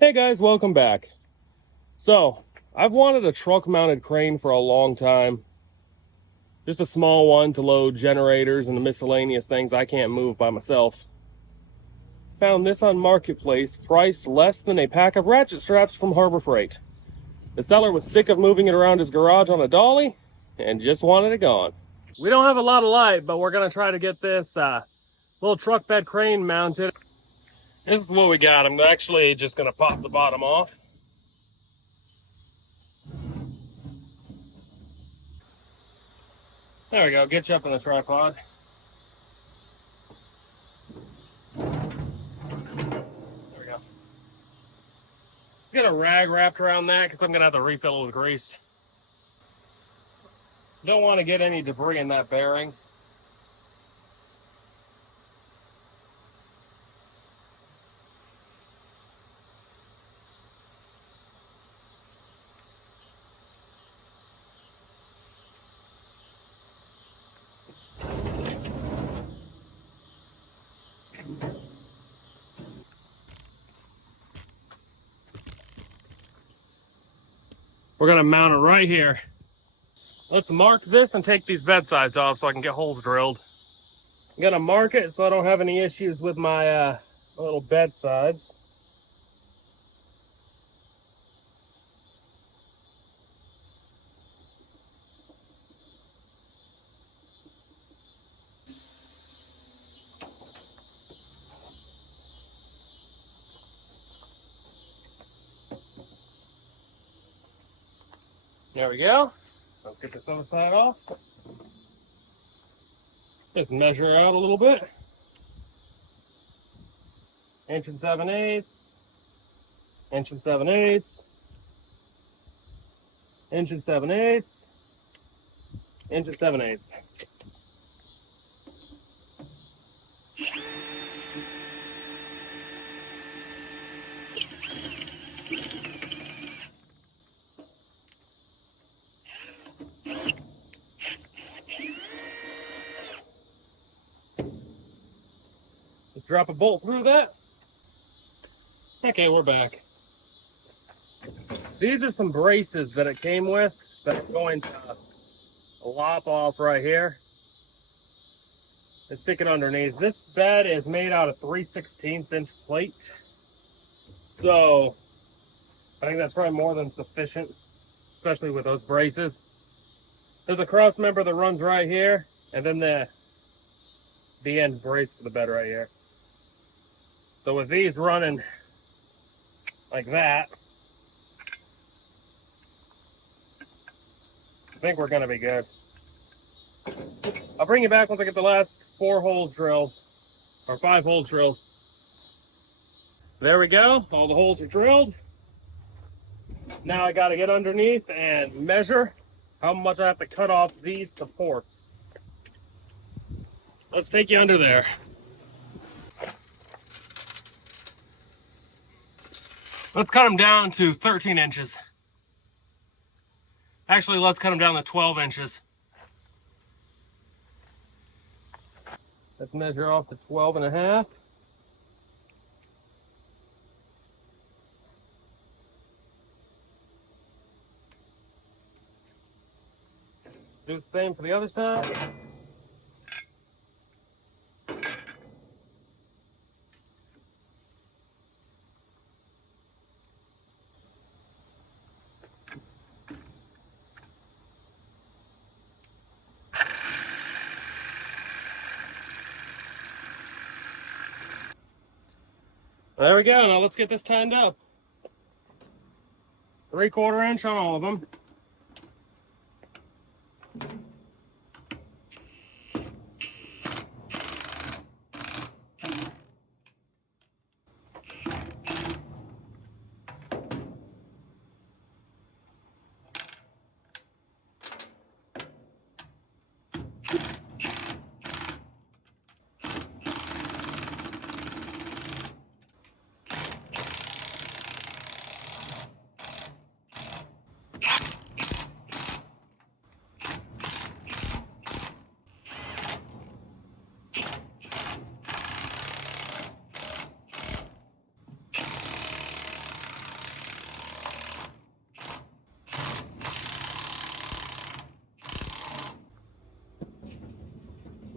Hey guys, welcome back. So, I've wanted a truck-mounted crane for a long time. Just a small one to load generators and the miscellaneous things I can't move by myself. Found this on Marketplace, priced less than a pack of ratchet straps from Harbor Freight. The seller was sick of moving it around his garage on a dolly and just wanted it gone. We don't have a lot of light, but we're gonna try to get this little truck bed crane mounted. This is what we got. I'm actually just gonna pop the bottom off. There we go, get you up on the tripod. There we go. Get a rag wrapped around that because I'm gonna have to refill it with grease. Don't want to get any debris in that bearing. We're gonna mount it right here. Let's mark this and take these bed sides off so I can get holes drilled. I'm gonna mark it so I don't have any issues with my little bed sides. There we go. Let's get this other side off. Just measure out a little bit. 1 7/8, 1 7/8, 1 7/8, 1 7/8. Just drop a bolt through that. Okay, we're back. These are some braces that it came with that are going to lop off right here and stick it underneath. This bed is made out of 3/16 inch plate. So I think that's probably more than sufficient, especially with those braces. There's a cross member that runs right here, and then the end brace for the bed right here. So with these running like that, I think we're gonna be good. I'll bring you back once I get the last 4 holes drilled, or 5 holes drilled. There we go, all the holes are drilled. Now I gotta get underneath and measure how much I have to cut off these supports. Let's take you under there. Let's cut them down to 13 inches. Actually, let's cut them down to 12 inches. Let's measure off to 12.5. Do the same for the other side. There we go. Now let's get this tightened up. 3/4 inch on all of them.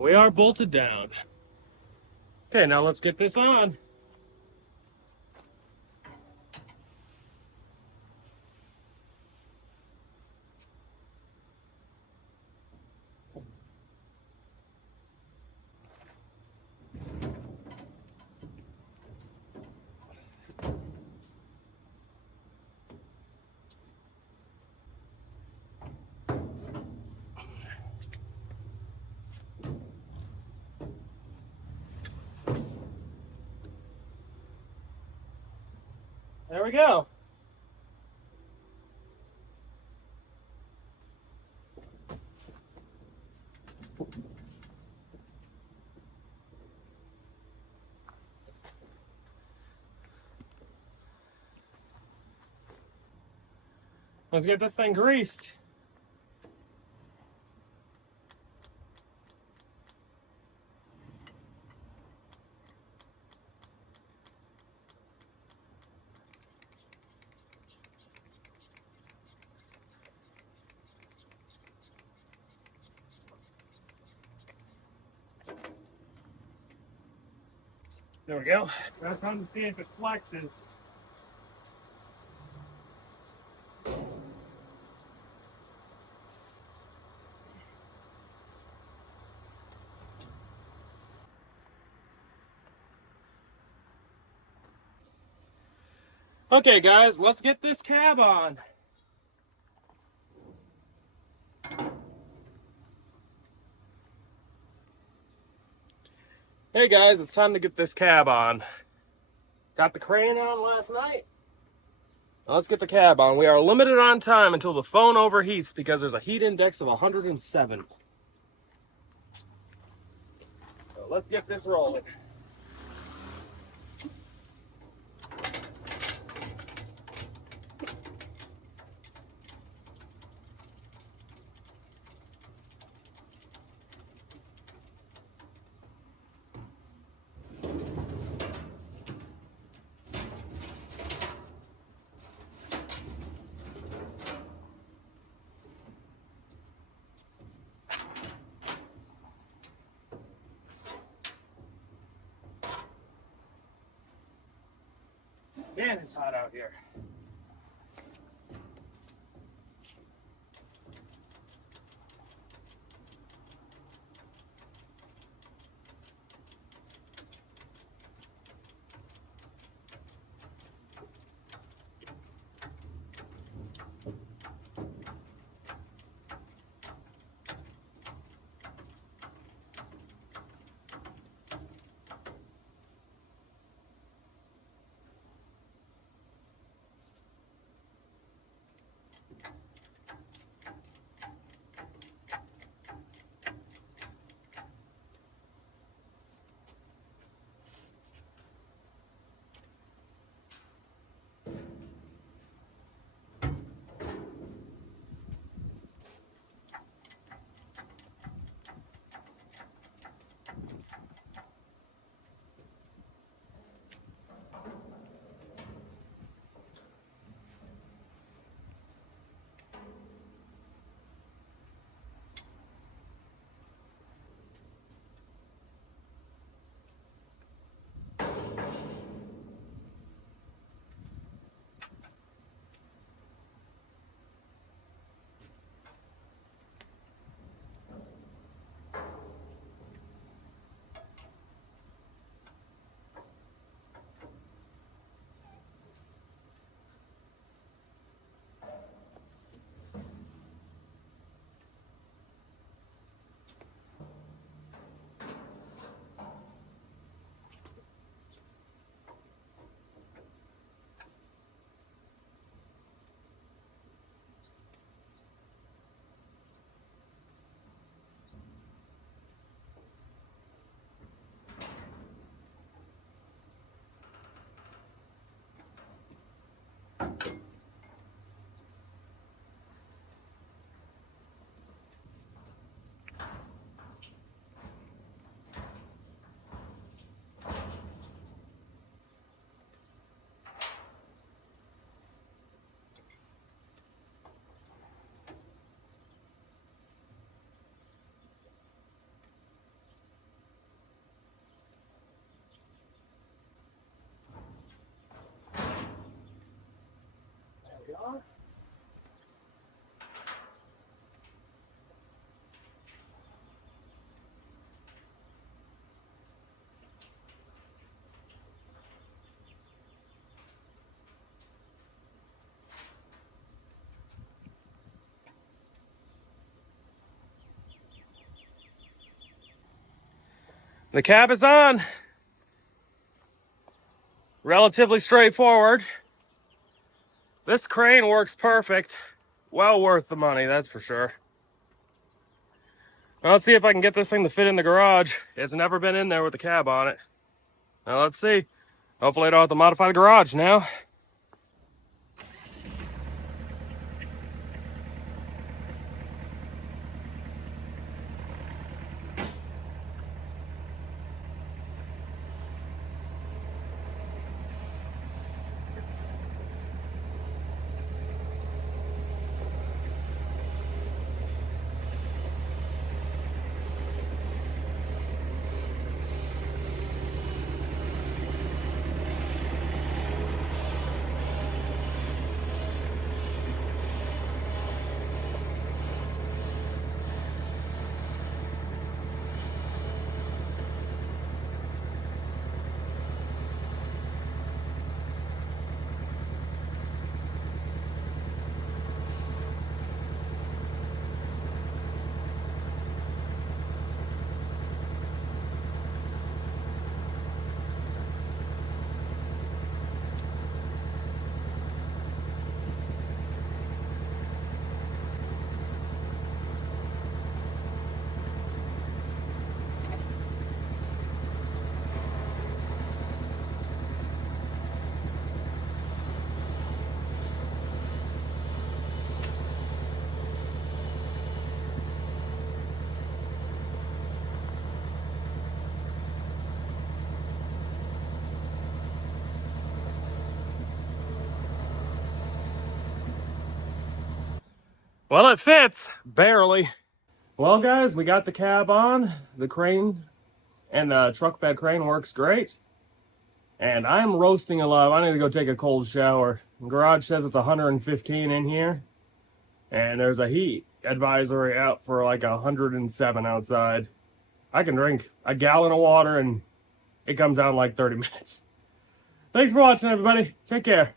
We are bolted down. Okay, now let's get this on. There we go. Let's get this thing greased. There we go. Now time to see if it flexes. Okay, guys, let's get this cab on. Hey guys, it's time to get this cab on. Got the crane on last night. Now let's get the cab on. We are limited on time until the phone overheats because there's a heat index of 107. So let's get this rolling. Man, it's hot out here. The cab is on. Relatively straightforward. This crane works perfect. Well worth the money, that's for sure. Now let's see if I can get this thing to fit in the garage. It's never been in there with the cab on it. Now let's see. Hopefully I don't have to modify the garage now. Well, it fits, barely. Well, guys, we got the cab on. The crane and the truck bed crane works great. And I'm roasting alive. I need to go take a cold shower. The garage says it's 115 in here. And there's a heat advisory out for like 107 outside. I can drink a gallon of water and it comes out in like 30 minutes. Thanks for watching, everybody. Take care.